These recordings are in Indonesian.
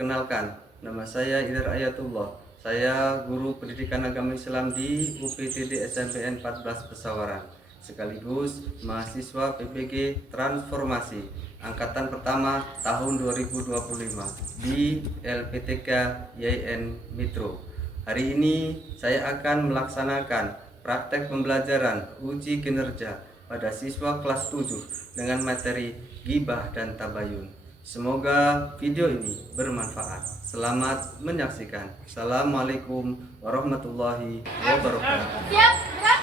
Perkenalkan, nama saya Idhar Ayatullah. Saya guru pendidikan agama Islam di UPTD SMPN 14 Pesawaran, sekaligus mahasiswa PPG Transformasi Angkatan Pertama tahun 2025 di LPTK YN Mitro. Hari ini saya akan melaksanakan praktek pembelajaran uji kinerja pada siswa kelas 7 dengan materi ghibah dan tabayun. Semoga video ini bermanfaat. Selamat menyaksikan. Assalamualaikum warahmatullahi wabarakatuh. Siap, gerak.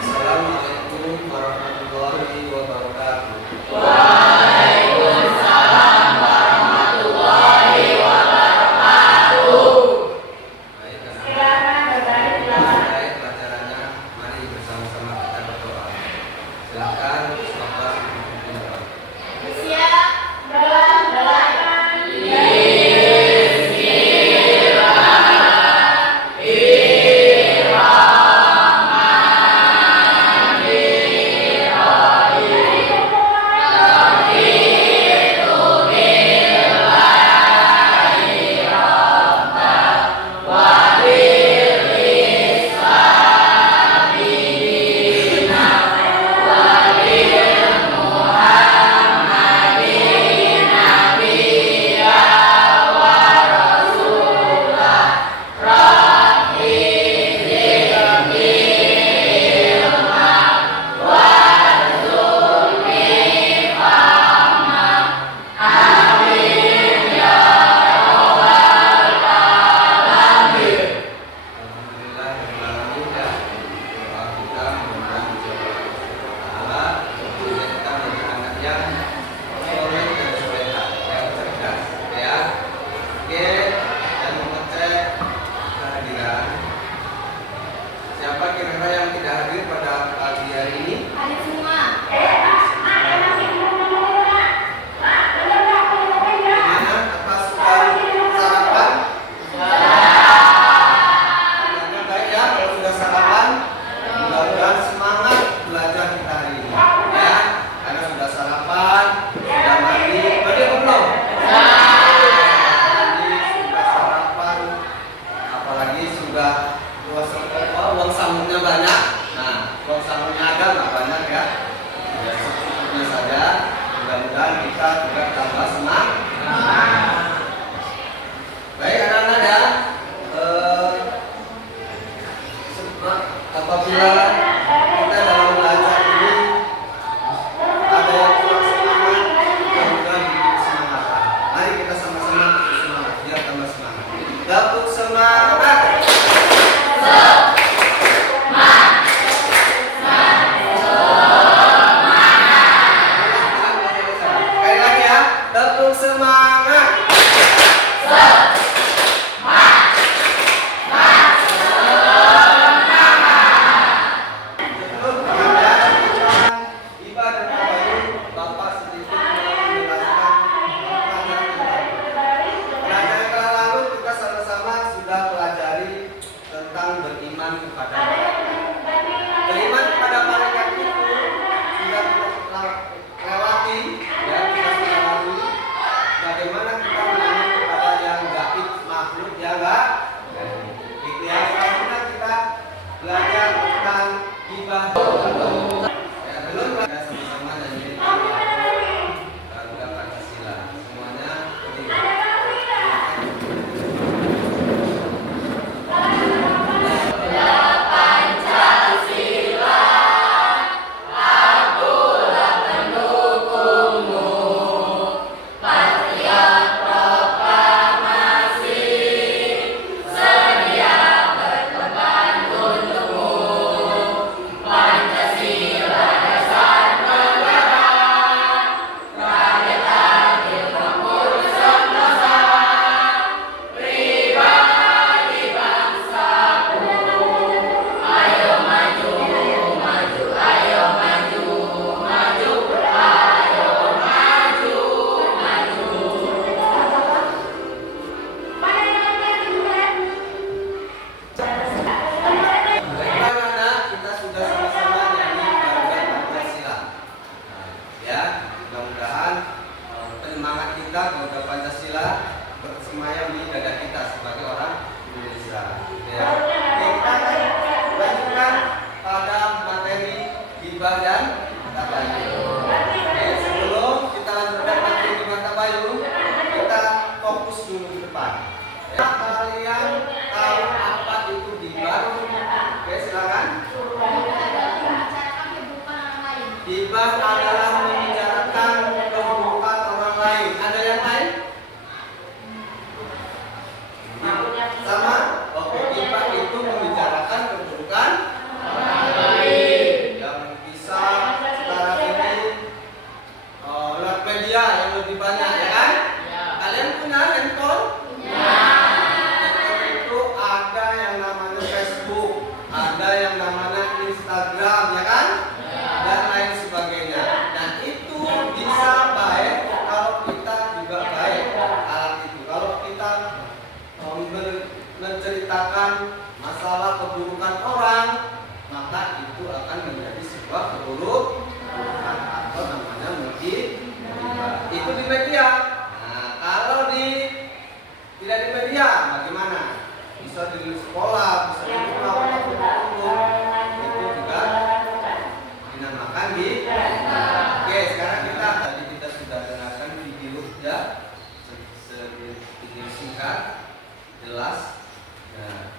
Assalamualaikum warahmatullahi wabarakatuh. Baik, anak-anak. Baik, pelajarannya. Mari bersama-sama kita berdoa. Silakan Bapak memimpin doa. Siap, gerak. Alhamdulillahirrahmanirrahim. Doa kita mudah-mudahan dijawab Allah. Tentunya kita menjadi anak yang soleh dan soleha, yang cerdas, ya. Oke, dan mengecek kehadiran. Siapa kira-kira yang tidak hadir pada pagi hari ini? Hadir semua. Gimana? Apa sudah sarapan? Kabarnya baik ya, kalau sudah sarapan, mudah-mudahan semangat belajar kita hari ini, ya. Karena sudah sarapan, sudah mandi apa belum? Mandi, sudah sarapan, apalagi sudah uang sahurnya banyak. Nah, uang sahurnya ada nggak banyak ya? Ya secukupnya saja. Mudah-mudahan kita juga tambah semangat. Baik anak-anak ya. Apabila kita dalam belajar ini ada yang kurang semangat, mudah-mudahan diberi kesemangat. Mari kita sama-sama beri semangat biar tambah semangat. Gabung semangat. Sekali lagi ya, gabung semangat. Ya, mudah-mudahan penyemangat kita kepada Pancasila bersemayam di dada kita sebagai orang Indonesia. Ya. Oke, kita akan lanjutkan pada materi gibah dan tabayun. Oke, sebelum kita lanjutkan materi gibah tabayun, kita fokus dulu ke depan. Ya, kalian tahu apa itu gibah? Oke, silakan. Gibah adalah membicarakan keburukan orang lain. Ada yang lain? Sama? Oke, gibah itu membicarakan keburukan orang lain. Yang bisa sekarang ini lewat media yang lebih banyak, ya kan? Kalian punya handphone? Handphone itu ada yang namanya Facebook, ada yang namanya Instagram, ya kan? Dan lain sebagainya. Dan itu bisa baik kalau kita juga baik alat itu. Kalau kita menceritakan masalah keburukan orang, maka itu akan menjadi sebuah keburukan atau namanya gibah. Itu di media. Nah, kalau tidak di media, bagaimana? Bisa di sekolah, bisa di rumah, itu juga dinamakan gibah. Oke, sekarang tadi kita sudah dengarkan video ya, video singkat, jelas. Nah,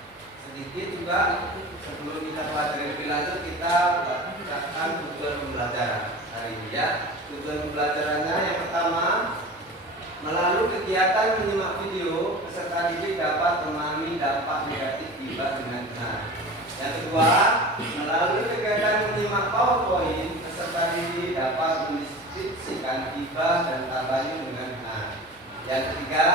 sedikit juga sebelum kita pelajari lebih lanjut, kita bacakan tujuan pembelajaran hari ini ya. Tujuan pembelajarannya yang pertama, melalui kegiatan menyimak video, peserta didik dapat memahami dampak negatif gibah dengan benar. Yang kedua, melalui kegiatan menyimak PowerPoint, peserta didik dapat mendeskripsikan gibah dan tabayun dengan benar. Yang ketiga,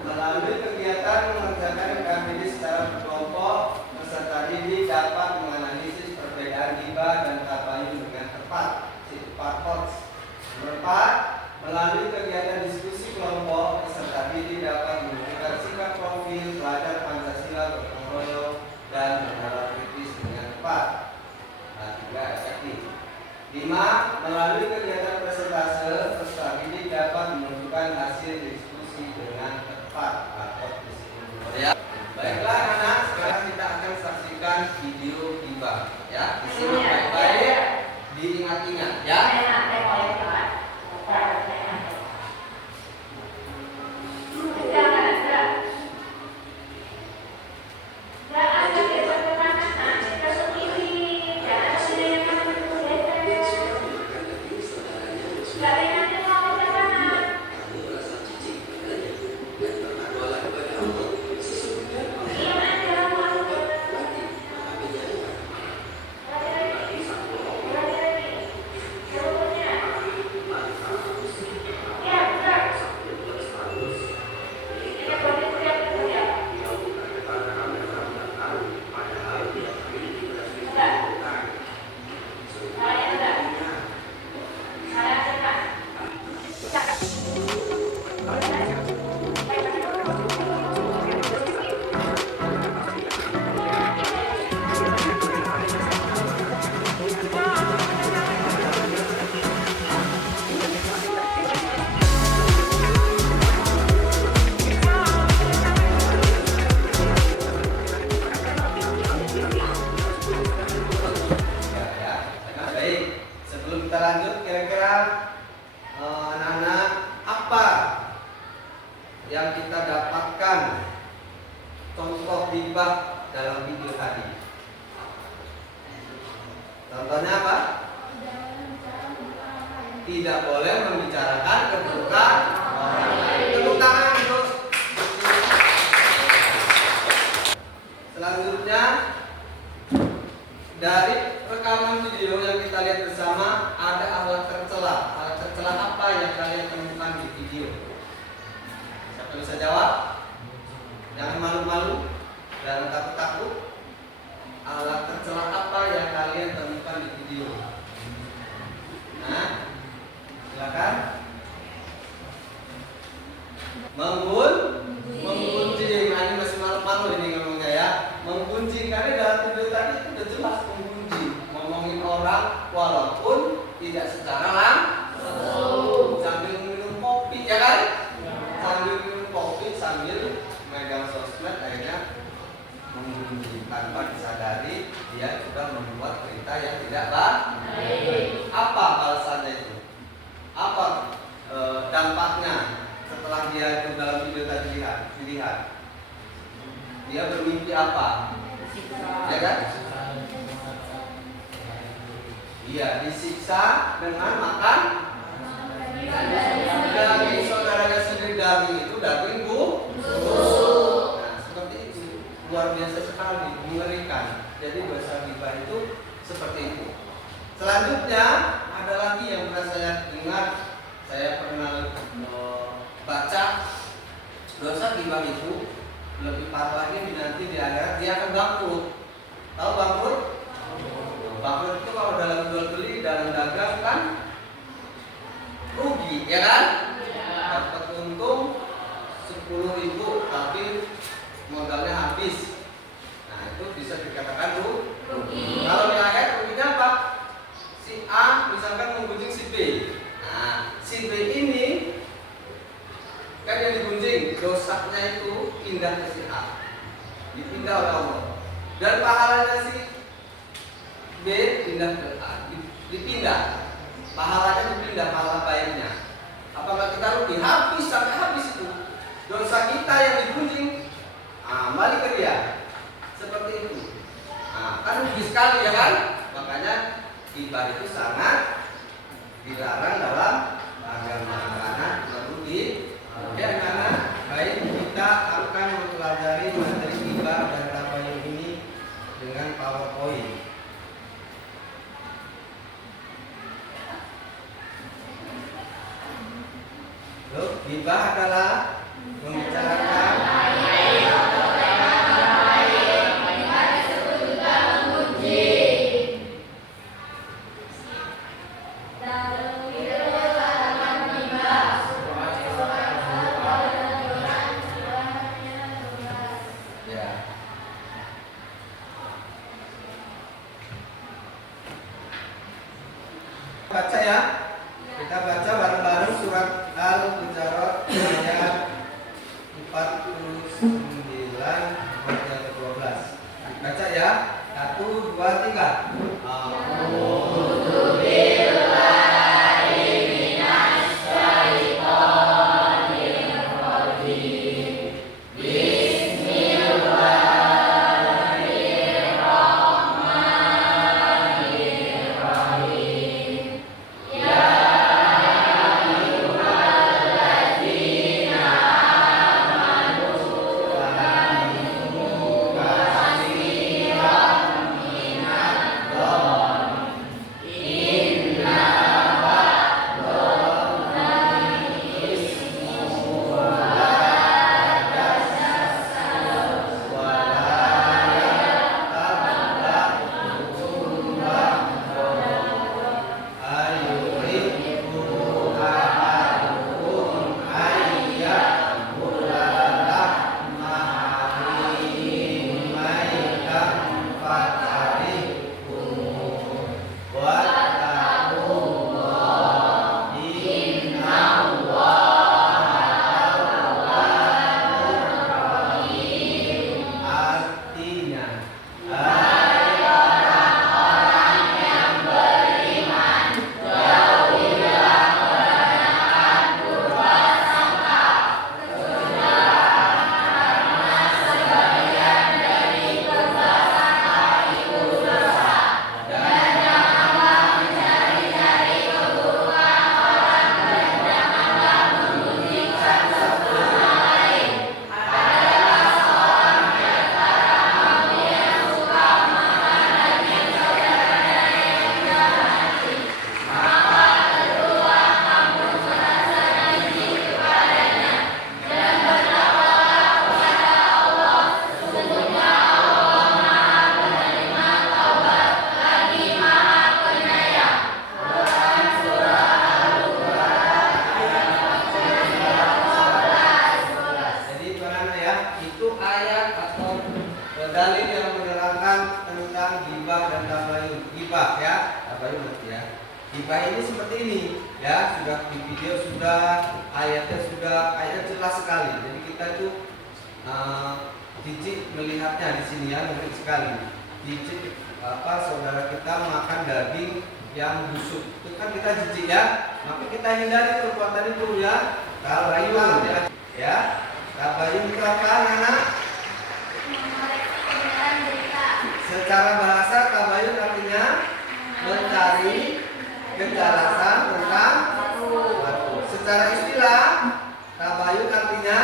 melalui kegiatan mengerjakan rekam video secara berkelompok, peserta didik dapat menganalisis perbedaan gibah dan tabayun dengan tepat. Nomor 4, melalui kegiatan diskusi kelompok, peserta didik dapat menunjukkan sikap profil pelajar Pancasila gotong royong dan bernalar kritis dengan tepat. Nah, 3, efektif. 5, melalui kegiatan presentase, peserta didik dapat menunjukkan hasil diskusi dengan tepat atau disiplin. Ya. Baiklah anak-anak, sekarang kita akan saksikan video gibah. Ya, disimak baik-baik, diingat-ingat ya. Lanjut, kira-kira anak-anak apa yang kita dapatkan contoh gibah dalam video tadi? Contohnya apa? Tidak boleh membicarakan keburukan orang lain. Tepuk tangan untuk. Selanjutnya, dari rekaman video yang kita lihat bersama, ada alat tercela. Alat tercela apa yang kalian temukan di video? Siapa bisa jawab? Jangan malu-malu, jangan takut-takut. Alat tercela apa yang kalian temukan di video? Nah, silakan. Mengunci. Nah, ini masih malu-malu ini ngomongnya ya. Mengunci, karena dalam video tadi itu udah jelas mengunci, ngomongin orang walaupun tidak secara langsung. Jadi dosa ghibah itu seperti itu. Selanjutnya ada lagi yang pernah saya ingat, saya pernah baca, dosa ghibah itu lebih parah lagi nanti di akhirat dia akan bangkrut. Tahu bangkrut? Bangkrut itu kalau dalam jual beli, dalam dagang kan rugi, ya kan? Dapat untung 10.000 tapi modalnya habis. Nah, itu bisa dikatakan rugi. Kalau di akhirat ruginya apa? Si A misalkan menggunjing si B. Nah, si B ini kan yang digunjing, dosanya itu pindah ke si A, dipindah oleh Allah, dan pahalanya si B pindah ke A, dipindah, pahalanya dipindah, pahala baiknya. Apakah kita rugi? Habis, sampai habis itu dosa kita yang digunjing, balik ke dia, seperti itu. Kan rugi sekali, ya kan? Makanya ghibah itu sangat dilarang dalam agama karena merugi. Ya, karena baik kita akan mempelajari materi ghibah dan tabayun ini dengan PowerPoint. Ghibah adalah membicarakan baca ya. Kita baca bareng-bareng surat Al-Hujurat ayat 49 ayat 12. Baca ya. 1 2 3. dalil yang menerangkan tentang ghibah dan tabayun. Ghibah ya, tabayun ya. Ghibah ini seperti ini ya, sudah di video sudah, ayatnya jelas sekali. Jadi kita itu jijik melihatnya di sini ya, ngeri sekali. Jijik saudara kita makan daging yang busuk, itu kan kita jijik ya. Maka kita hindari perbuatan itu ya. Tabayun ya. Tabayun itu apa anak? Secara bahasa tabayun artinya mencari kejelasan tentang suatu. Secara istilah tabayun artinya,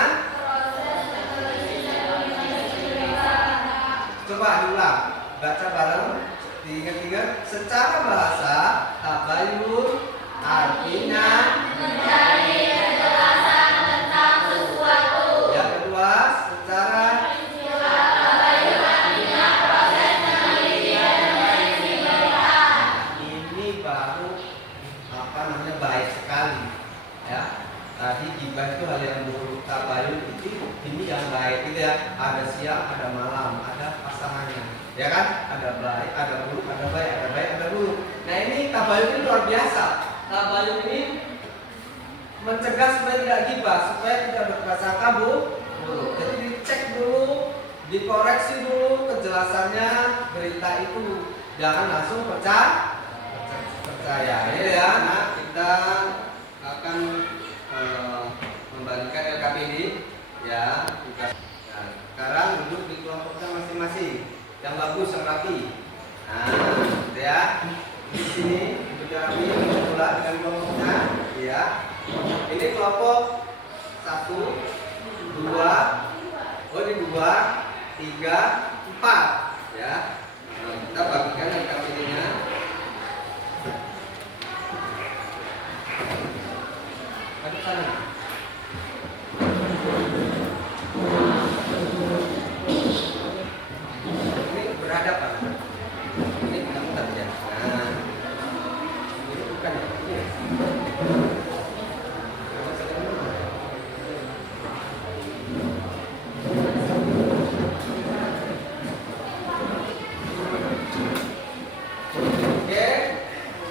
coba diulang, baca sekali. Ya, tadi gibah itu hal yang buruk, tabayun itu ini yang baik gitu ya. Ada siang, ada malam, ada pasangannya, ya kan? Ada baik, ada buruk, ada baik, ada baik, ada buruk. Nah ini tabayun ini luar biasa. Tabayun ini mencegah supaya tidak gibah, supaya tidak berprasangka buruk. Jadi dicek dulu, dikoreksi dulu kejelasannya berita itu, jangan langsung percaya ya. Nah kita akan membagikan LKPD ya. Nah, sekarang duduk di kelompoknya masing-masing, yang bagus, yang rapi. Nah gitu ya, di sini duduk rapi pula dengan kelompoknya ya. Ini kelompok 1, 2, ini 2, 3, 4 ya. Nah, kita bagikan LKPD-nya. Ada sana. Ini berhadapan. Ini kamu kerja. Nah, ini bukan ya. Oke,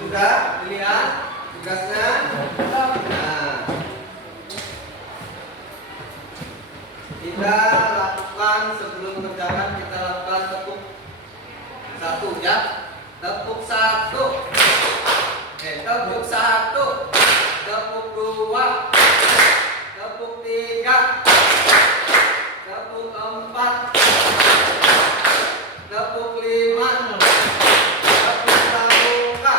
sudah dilihat tugasnya. Nah, kita lakukan sebelum mengerjakan, kita lakukan tepuk 1 ya. Tepuk 1. Tepuk 1. Tepuk 2. Tepuk 3. Tepuk 4. Tepuk 5. Tepuk pramuka.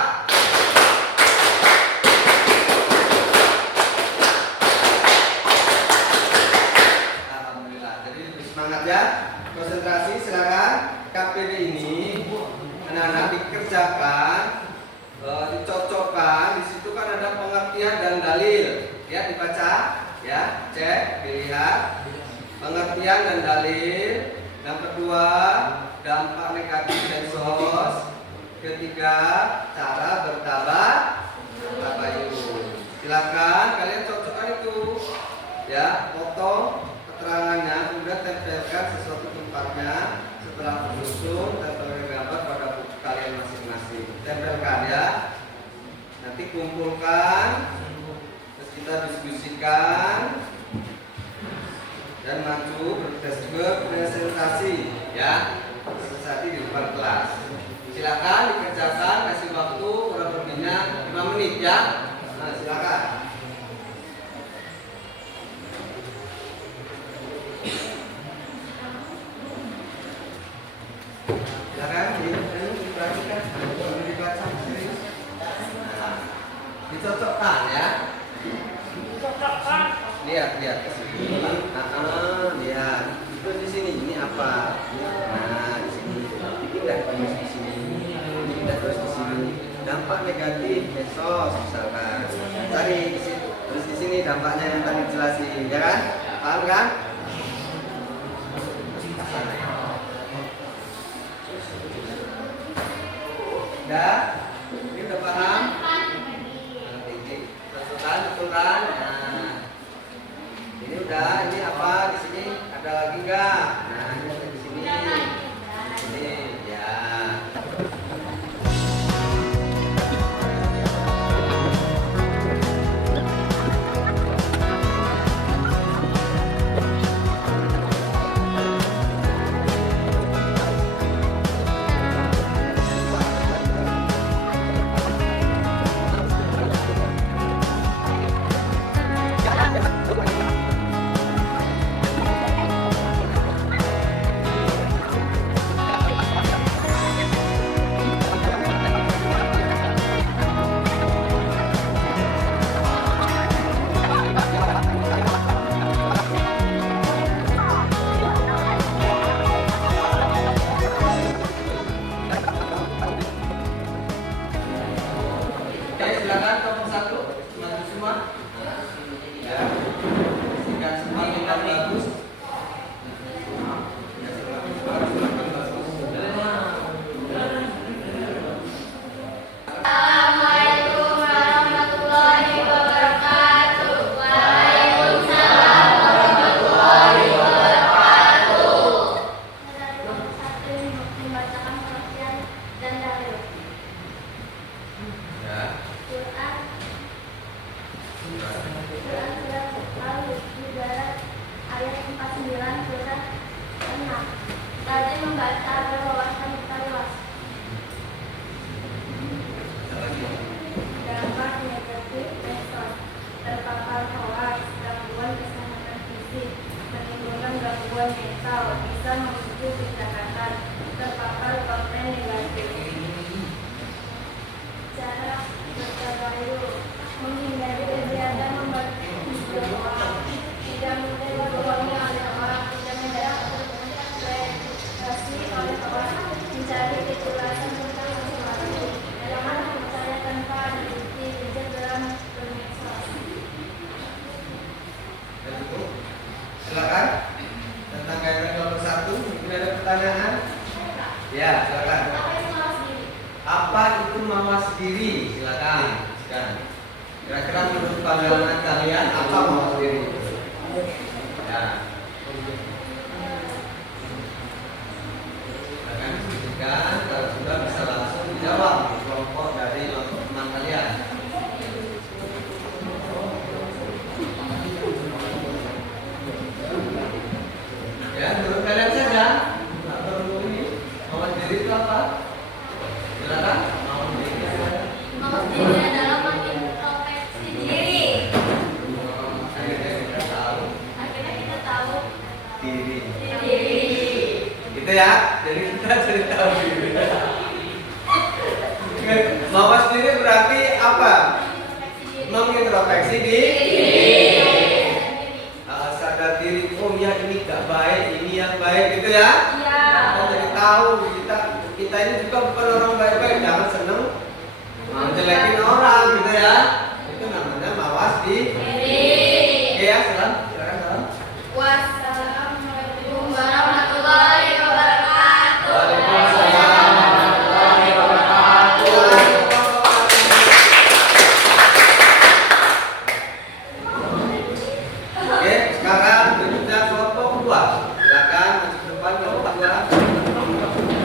Alhamdulillah. Jadi lebih semangat ya. Konsentrasi silakan. KPD ini anak-anak dikerjakan, dicocokkan. Di situ kan ada pengertian dan dalil. Ya dibaca, ya cek, dilihat pengertian dan dalil. Yang kedua, dampak negatif medsos. Ketiga, cara bertabayun. Silakan kalian cocokkan itu, ya, potong keterangannya, kemudian tempelkan sesuatu tempatnya. Setelah menyusun, tempelkan gambar pada buku kalian masing-masing. Tempelkan ya. Nanti kumpulkan, terus kita diskusikan dan maju berpresentasi ya. Presentasi di depan kelas. Silakan dikerjakan, kasih waktu kurang lebihnya 5 menit ya. Nah, silakan. Silakan diperhatikan, dibaca serius. Nah, dicocokkan ya. Lihat ke sini. Lihat. Itu di sini ini apa? Nah, di sini. Dipindah terus di sini. Dipindah terus di sini. Dampak negatif medsos misalkan. Cari di sini. Terus di sini dampaknya yang tadi jelasin, ya kan? Paham kan? Udah? Ini udah paham? Betul kan? Nah, ini udah. Ini apa? Di sini ada lagi nggak? Nah, ini ada di sini. Ini ya. Surat Al-Hujurat ayat 49 surat 6. Rajin membaca berwawasan kita luas. Dampak negatif medsos, terpapar hoaks, gangguan kesehatan fisik, menimbulkan gangguan mental, bisa memicu kecacatan, terpapar konten negatif. Cara bertabayun, menghindari kegiatan membaca video hoaks, tidak mudah dibohongi oleh orang, tidak mudah terprovokasi oleh orang, mencari kejelasan tentang sesuatu, jangan percaya tanpa ada bukti, bijak dalam bermedsos. Silakan tentang kaitan nomor 1 mungkin ada pertanyaan. Ya, silakan. Apa itu mawas diri? Silakan. Kira-kira menurut pandangan kalian apa mawas diri? Ya. Silakan diskusikan. Kalau sudah bisa langsung dijawab di kelompok dari kelompok teman kalian. Ya, menurut kalian saja. Nggak perlu ini. Mawas diri itu apa? Silakan. Mawas diri apa? Mawas diri adalah mengintrospeksi diri. Akhirnya kita tahu Diri. diri. Gitu ya. Jadi kita cari tahu diri. Mawas diri berarti apa? Mengintrospeksi diri. Sadar diri. Oh ya, ini gak baik, ini yang baik gitu ya. Iya. Kita jadi tahu kita ini juga bukan orang baik-baik. Jangan seneng menjelekin orang gitu ya. Itu namanya mawas diri. Oke ya, silakan. Wassalamualaikum warahmatullahi wabarakatuh. Waalaikumsalam warahmatullahi wabarakatuh. Oke, sekarang berikutnya kelompok 2. Silakan maju ke depan kelompok 2. Assalamualaikum warahmatullahi wabarakatuh.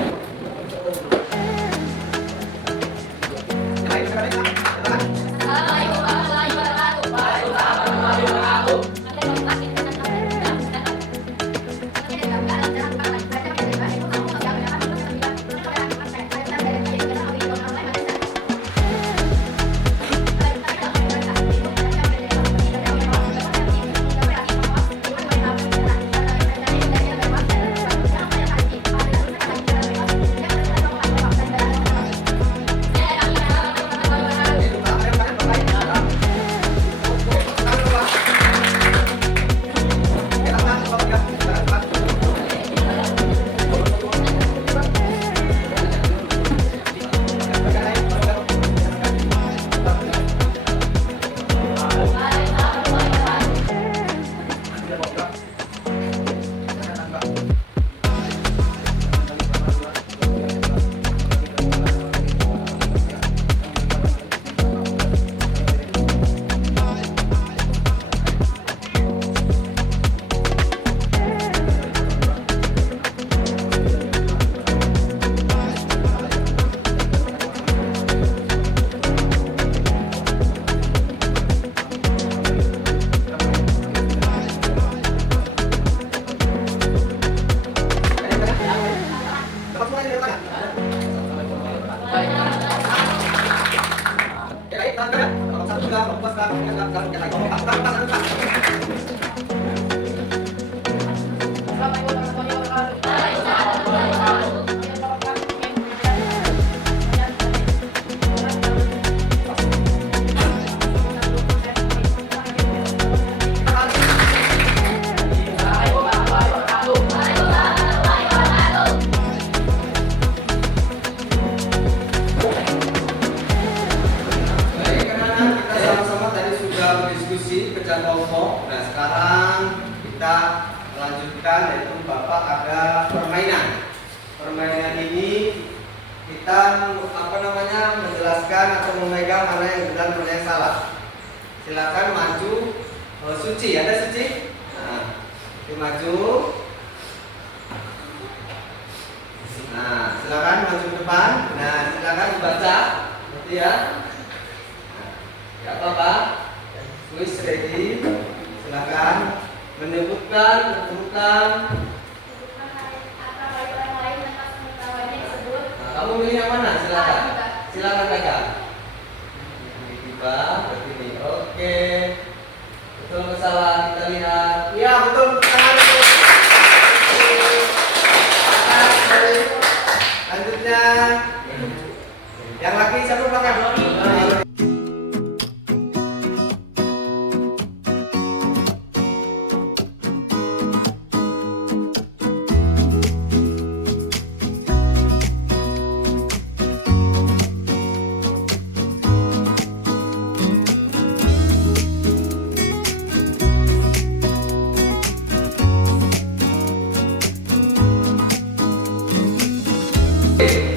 menjelaskan atau memegang mana yang benar mana yang salah. Silakan maju. Suci, ada Suci? Nah, maju. Nah, silakan maju ke depan. Nah, silakan dibaca, seperti ya. Nah, apa-apa. Wis ready? Silakan menyebutkan urutan. Kamu pilih yang mana? Silakan. Silakan pegang. Tiba, berarti ini. Oke. Betul ke salah kita lihat. Iya betul. Tangan itu. Selanjutnya, yang laki siapa belakang?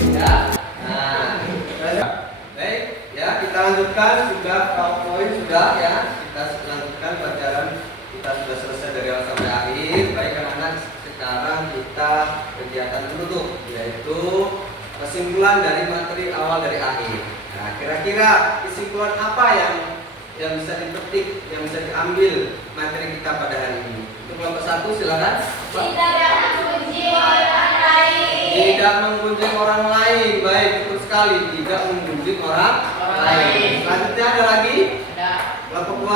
Ya, nah, baik, ya kita lanjutkan sudah PowerPoint sudah ya kita lanjutkan pelajaran kita sudah selesai dari awal sampai akhir. Baik anak-anak, sekarang kita kegiatan penutup yaitu kesimpulan dari materi awal dari akhir. Nah, kira-kira kesimpulan apa yang bisa dipetik, yang bisa diambil materi kita pada hari ini? Untuk kelompok 1 silakan. Tidak menggunjing orang lain. Baik, betul sekali. Tidak menggunjing orang lain. Selanjutnya ada lagi? Kelompok 2.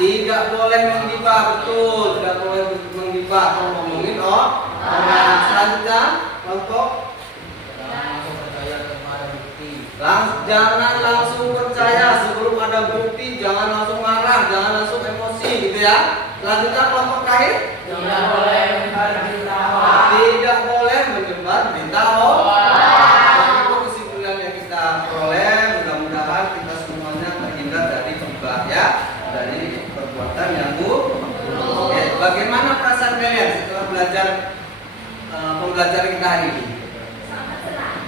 Tidak boleh menggibah. Betul, tidak boleh menggibah kalau ngomongin orang. Selanjutnya kelompok jangan langsung percaya sebelum ada bukti, jangan langsung marah, jangan langsung emosi gitu ya. Selanjutnya kelompok terakhir, tidak boleh menyebar berita hoax. Itu kesimpulan yang kita peroleh. Mudah-mudahan kita semuanya terhindar dari gibah ya, dari perbuatan yang buruk. Oke, bagaimana perasaan kalian setelah belajar pembelajaran kita hari ini?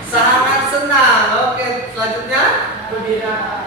Sangat senang. Oke, selanjutnya gembira.